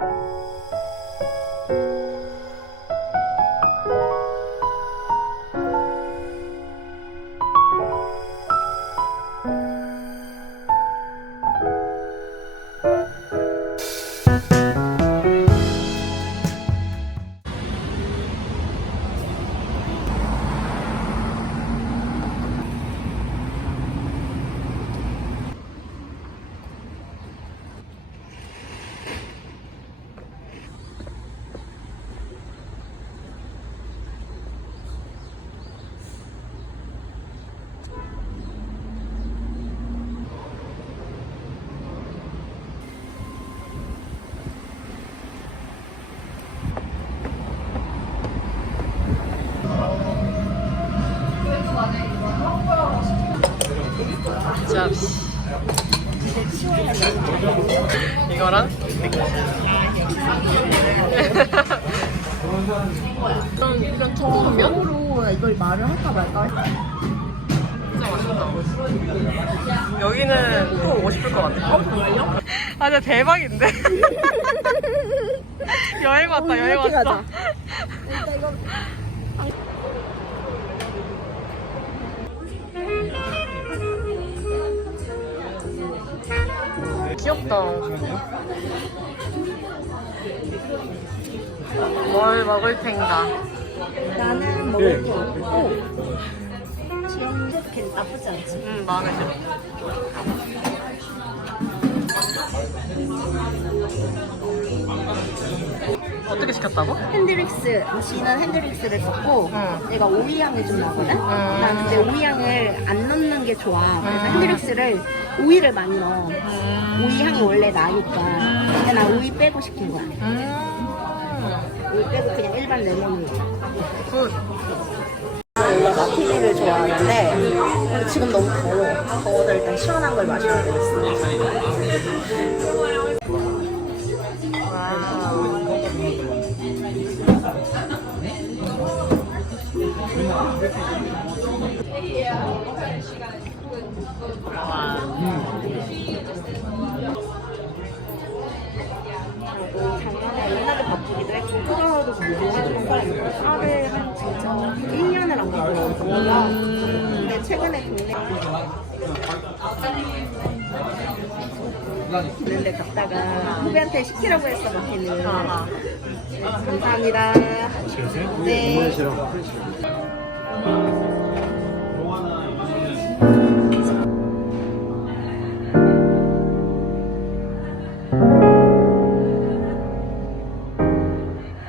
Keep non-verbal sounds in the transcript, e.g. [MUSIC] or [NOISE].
진 이거랑 이런 이런 통면 으로 이걸 말을 할까 말까. 진짜 맛있다. 여기는 또 오고 싶을 것 같아. 어, 정말요? 아, 진짜 대박인데? [LAUGHS] 여행 왔다, 여행 왔어. 가자. 일단 이거 귀엽다. 뭘 먹을 텐가? 나는 먹을 게 없고 지금 이렇게 나쁘지 않지. 음, 마음에 들어. 어떻게 시켰다고? 핸드릭스 씨는 핸드릭스를 썼고 응. 내가 오이 향이 좀 나거든. 난 근데 오이 향을 안 넣는 게 좋아. 그래서 음. 핸드릭스를 오이를 많이 넣어. 오이 향이 원래 나니까. 근데 난 오이 빼고 시킨 거야. 음, 오이 빼고 그냥 일반 레몬으로. 굿. 원래 마티니를 좋아하는데 근데 지금 너무 더워. 더워서 일단 시원한 걸 마셔야 되겠어. 와 살을 한 진짜 1년을 안 가고. 근데 최근에 국내 있는데 갔다가 후배한테 시키라고 했어 마티는 아하. 감사합니다. 네.